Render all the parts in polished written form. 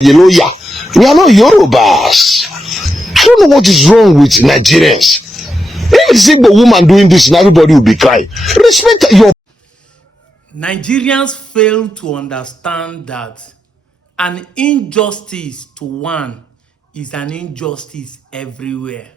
IYALOJA. We are not Yorubas. I don't know what is wrong with Nigerians. If it's a woman doing this, and everybody will be crying. Respect your. Nigerians fail to understand that an injustice to one is an injustice everywhere.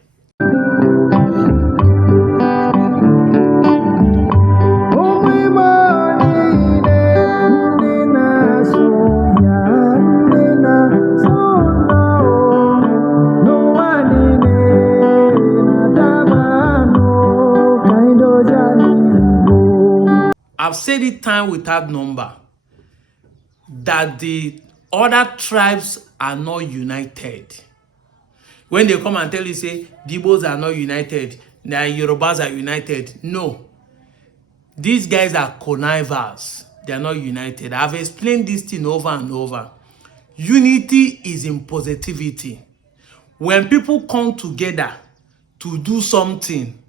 I've said it time without number that the other tribes are not united. When they come and tell you, say, the Igbos are not united, the Yorubas are united. No. These guys are connivers. They are not united. I've explained this thing over and over. Unity is in positivity. When people come together to do something,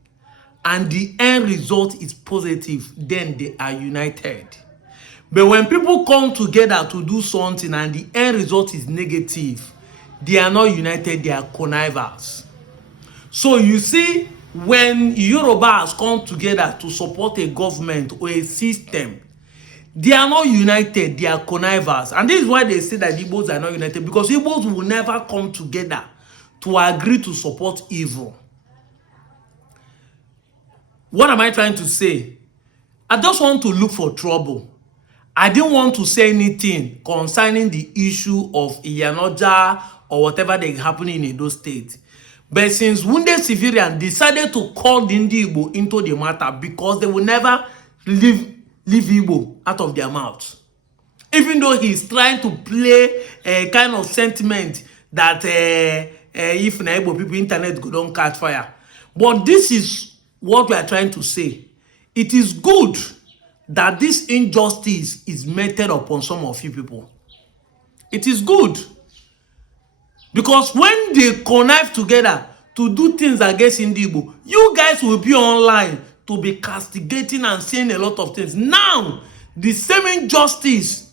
and the end result is positive, then they are united. But when people come together to do something and the end result is negative, they are not united, they are connivers. So you see, when Yorubas come together to support a government or a system, they are not united, they are connivers. And this is why they say that the Igbos are not united, because Igbos will never come together to agree to support evil. What am I trying to say? I just want to look for trouble. I didn't want to say anything concerning the issue of IYALOJA or whatever that is happening in Edo State. But since wounded civilian decided to call the Igbo into the matter because they will never leave Igbo out of their mouths. Even though he's trying to play a kind of sentiment that if na Igbo people internet go don't catch fire. But this is what we are trying to say. It is good that this injustice is meted upon some of you people. It is good. Because when they connive together to do things against Igbo, you guys will be online to be castigating and saying a lot of things. Now, the same injustice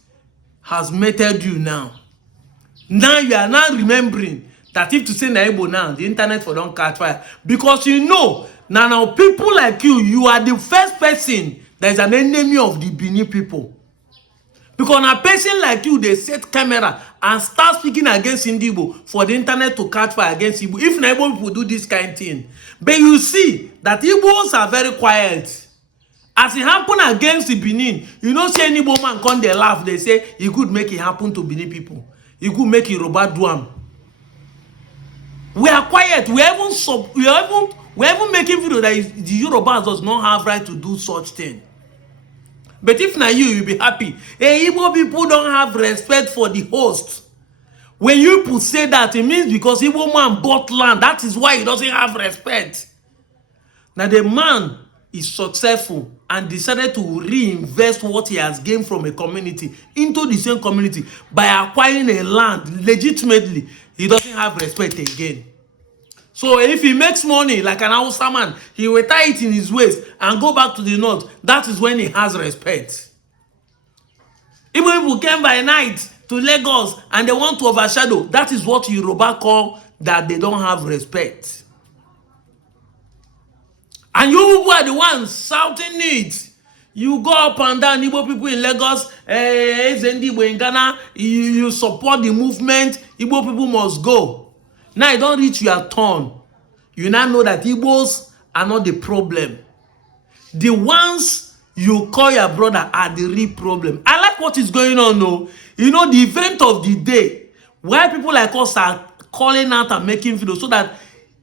has meted you now. Now you are now remembering that if to say na Igbo now, the internet for don't catch fire. Because you know, now people like you are the first person that is an enemy of the Benin people. Because a person like you, they set camera and start speaking against Igbo for the internet to catch fire against Igbo. If Igbo people do this kind of thing. But you see that Igbos are very quiet. As it happen against the Benin, you know, say any man come they laugh, they say it could make it happen to Benin people. It could make Yoruba do am. We are quiet. We are even making video that the Yorubas does not have right to do such thing. But if na you'll be happy. Hey, Igbo people don't have respect for the host. When you people say that, it means because Igbo man bought land. That is why he doesn't have respect. Now the man is successful and decided to reinvest what he has gained from a community into the same community by acquiring a land legitimately. He doesn't have respect again. So if he makes money like an Hausa man, he will tie it in his waist and go back to the north. That is when he has respect. Even people came by night to Lagos and they want to overshadow. That is what Yoruba call that they don't have respect. And you people are the ones shouting it. You go up and down, Igbo people in Lagos, Igbo in Ghana, you support the movement, Igbo people must go. Now you don't reach your turn. You now know that Igbos are not the problem. The ones you call your brother are the real problem. I like what is going on now. You know, the event of the day, where people like us are calling out and making videos so that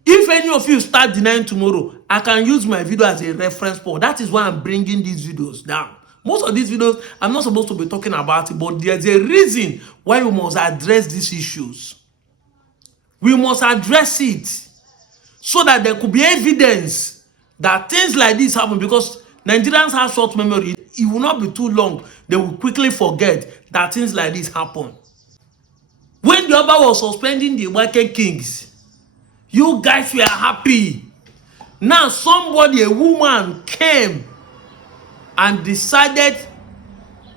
if any of you start denying tomorrow, I can use my video as a reference point. That is why I'm bringing these videos down. Most of these videos, I'm not supposed to be talking about it, but there's a reason why we must address these issues. We must address it so that there could be evidence that things like this happen, because Nigerians have short memory. It will not be too long. They will quickly forget that things like this happen. When the Yariba was suspending the Wicked Kings, you guys were happy. Now somebody, a woman, came and decided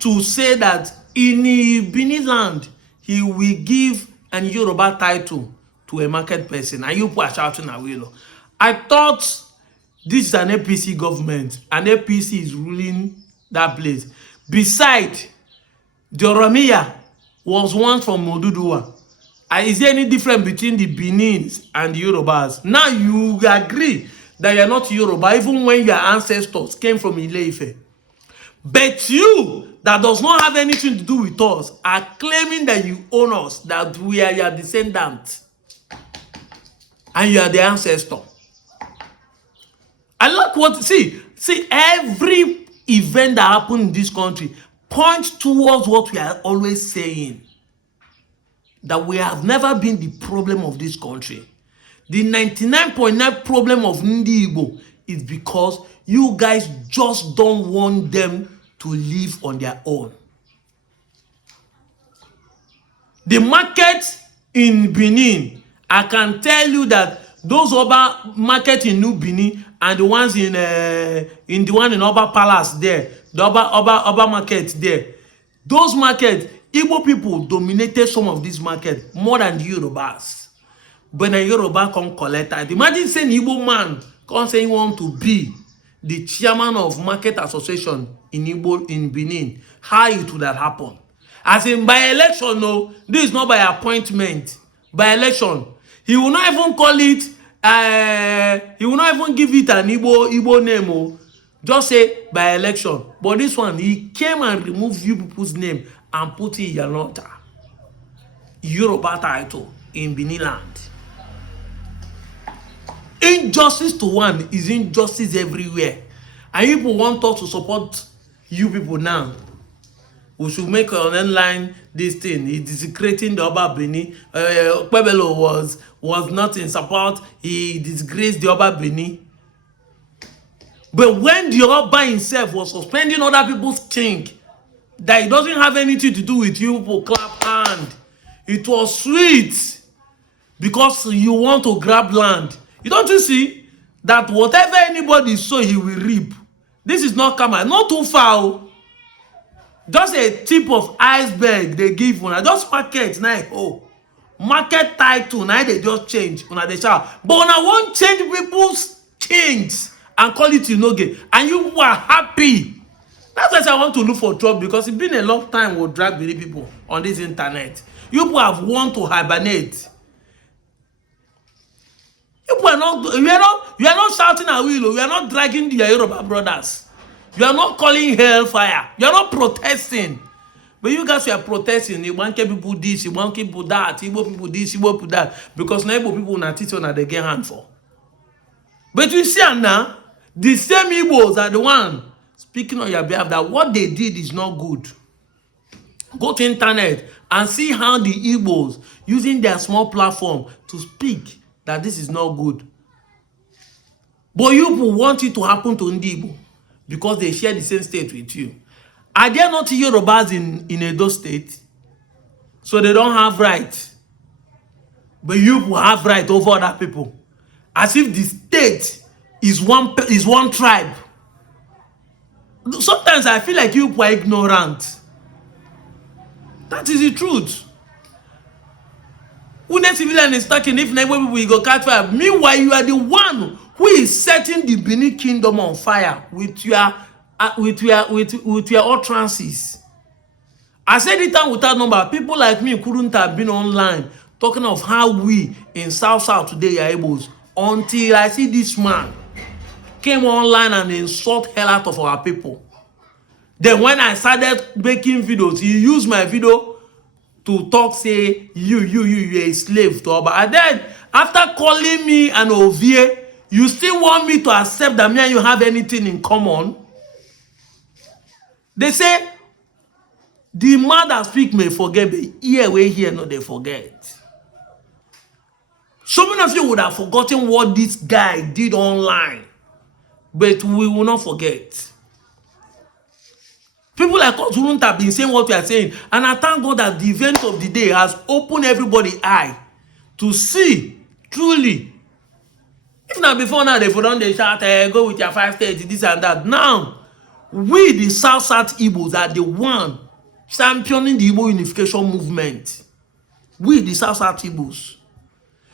to say that in Benin land, he will give an Yoruba title to a market person, and you people are shouting Awilo. I thought this is an APC government, and APC is ruling that place. Besides, the Oromia was once from Moduduwa. Is there any difference between the Benins and the Yorubas? Now you agree that you're not Yoruba, even when your ancestors came from Ile-Ife. But you, that does not have anything to do with us, are claiming that you own us, that we are your descendants, and you are the ancestor. I like what, see, every event that happened in this country points towards what we are always saying, that we have never been the problem of this country. The 99.9 problem of Ndi Igbo is because you guys just don't want them to live on their own. The market in Benin, I can tell you that those other market in New Benin and the ones in the one in Oba Palace there, the Oba market there, those markets, Igbo people dominated some of these markets more than the Yorubas. When a Yoruba come collect it, imagine saying Igbo man come say he want to be the chairman of market association in Igbo in Benin. How it would have happened? As in by election, no, this is not by appointment. By election, he will not even call it. He will not even give it an Igbo name. Oh. Just say by election. But this one, he came and removed you people's name and put it Yalota, Yoruba title in Benin land. Injustice to one is injustice everywhere. And people want us to support you people now. We should make an online this thing. It is creating the Oba Benin. Pebelo was not in support. He disgraced the Oba Benin. But when the Oba himself was suspending other people's king, that it doesn't have anything to do with you people clap hand. It was sweet because you want to grab land. You don't you see that whatever anybody sow, he will reap. This is not karma, not too far. Just a tip of iceberg they give una. Just market now. Oh, market title now they just change una they shout. But una won't change people's things and call it Inoge, and you are happy. That's why I want to look for trouble, because it's been a long time we'll drag many people on this internet. You people have want to hibernate. You are not shouting at Willow. You are not dragging the Yoruba brothers. You are not calling hellfire. You are not protesting. But you guys are protesting. You want people this, you want people that, Igbo people this, Igbo people that, because now Igbo people na teach on they get hand for. But you see now, the same Igbos are the one speaking on your behalf that what they did is not good. Go to internet and see how the Igbos using their small platform to speak that this is not good. But you people want it to happen to Ndi Igbo because they share the same state with you. Are there not Yorubas in Edo state? So they don't have right. But you people have right over other people. As if the state is one tribe. Sometimes I feel like you people are ignorant. That is the truth. When a civilian is talking, if never we go catch fire. Meanwhile, you are the one who is setting the Benin kingdom on fire with your utterances. I said it time without number. People like me couldn't have been online talking of how we in South today are able, until I see this man came online and insult hell out of our people. Then when I started making videos, he used my video to talk, say, you're a slave to Oba. And then, after calling me an Ovie, you still want me to accept that me and you have anything in common? They say, the man that speak may forget, but here we here, no, they forget. So many of you would have forgotten what this guy did online, but we will not forget. People like us wouldn't have been saying what we are saying. And I thank God that the event of the day has opened everybody's eye to see truly. If not before now, they don't they shout, go with your 530, this and that. Now, we, the South Igbos, are the one championing the Igbo unification movement. We, the South Igbos.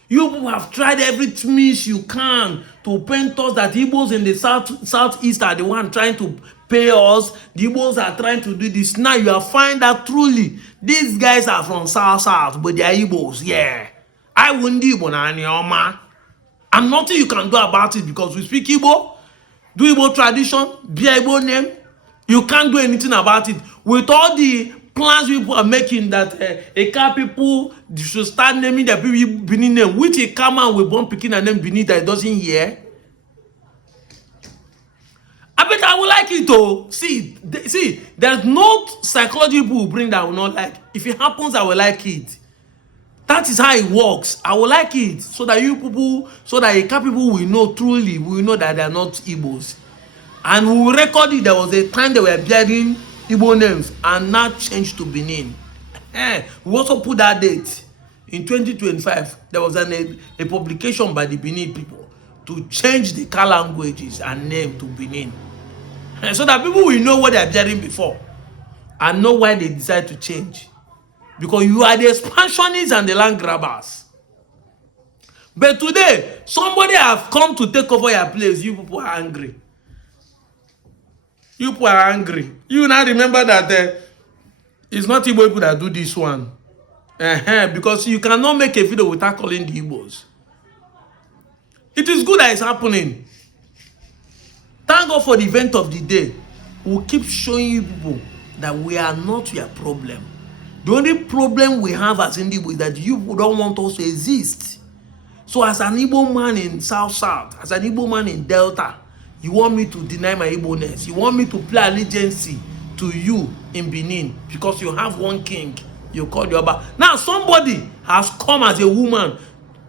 You people have tried every means you can to paint us that Igbos in the southeast are the one trying to pay us. The Igbos are trying to do this. Now you are finding that truly these guys are from south, but they are Igbos. Yeah. I wouldn't Igbo na Anioma. And nothing you can do about it because we speak Igbo, do Igbo tradition, be Igbo name. You can't do anything about it. With all the plans people are making that Eka people should start naming their people Benin name, which a car man will born picking a name Benin that doesn't hear. I bet I would like it though. See, there's no psychology people will bring that I will not like. If it happens, I will like it. That is how it works. I will like it so that you people, so that Eka people will know truly, will know that they are not Igbos. And we will record it. There was a time they were bearing Igbo names and now changed to Benin. We also put that date in 2025. There was a publication by the Benin people to change the car languages and name to Benin. So that people will know what they are bearing before and know why they decide to change. Because you are the expansionists and the land grabbers. But today, somebody have come to take over your place. You people are angry. You people are angry. You now remember that it's not Igbo people that do this one. Because you cannot make a video without calling the Igbos. It is good that it's happening. Thank God for the event of the day. We'll keep showing you people that we are not your problem. The only problem we have as Igbo is that you don't want us to exist. So as an Igbo man in South, as an Igbo man in Delta, you want me to deny my Igbo-ness. You want me to play allegiance to you in Benin because you have one king. You call Yariba. Now somebody has come as a woman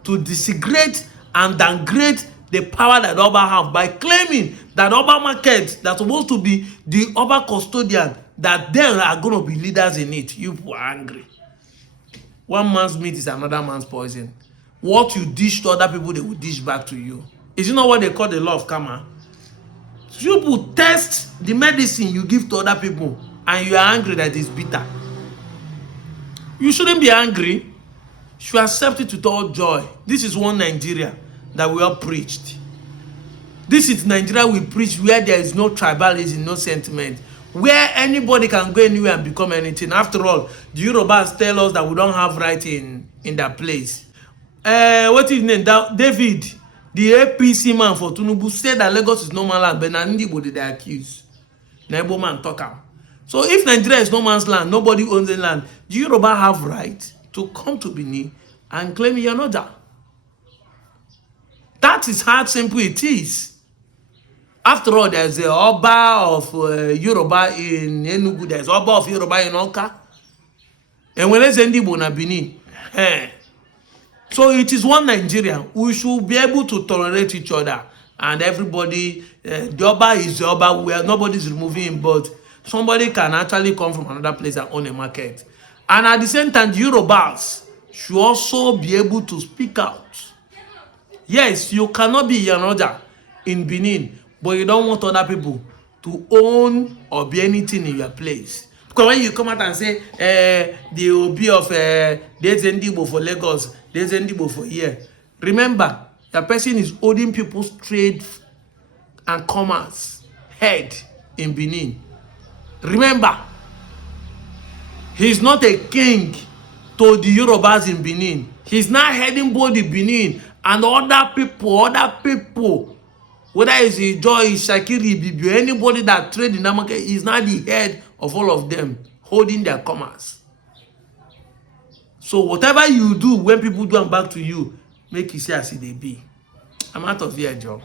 to disagree and downgrade the power that Oba have by claiming that Oba market that's supposed to be the Oba custodian, that they are going to be leaders in it. You people are angry. One man's meat is another man's poison. What you dish to other people, they will dish back to you. Is it not what they call the law of karma? You people test the medicine you give to other people and you are angry that it's bitter. You shouldn't be angry. You should accept it with all joy. This is one Nigeria that we all preached. This is Nigeria we preach where there is no tribalism, no sentiment, where anybody can go anywhere and become anything. After all, the Yorubas tell us that we don't have right in that place. What is his name? David, the APC man for Tinubu, said that Lagos is no man's land, but nobody they accuse. Nebo man talk out. So if Nigeria is no man's land, nobody owns the land, the Yoruba have right to come to Benin and claim Yanoja. That is how simple it is. After all, there's a Oba of Yoruba in Enugu, there's Oba of Yoruba in Oka. And when they send Igbo na Benin, so it is one Nigeria. We should be able to tolerate each other. And everybody, the Oba is the Oba, where nobody is removing him, but somebody can actually come from another place and own a market. And at the same time, the Yorubas should also be able to speak out. Yes, you cannot be Yanoja in Benin, but you don't want other people to own or be anything in your place. Because when you come out and say, the OB of there's Ndibo for Lagos, there's Ndibo for here, remember, the person is holding people's trade and commerce head in Benin. Remember, he's not a king to the Yorubas in Benin. He's not heading both the Benin and other people, whether it's Joy, Shakiri, Bibi, anybody that trade in that market, is not the head of all of them, holding their commerce. So whatever you do when people do them back to you, make it say as it they be. I'm out of here, Joe.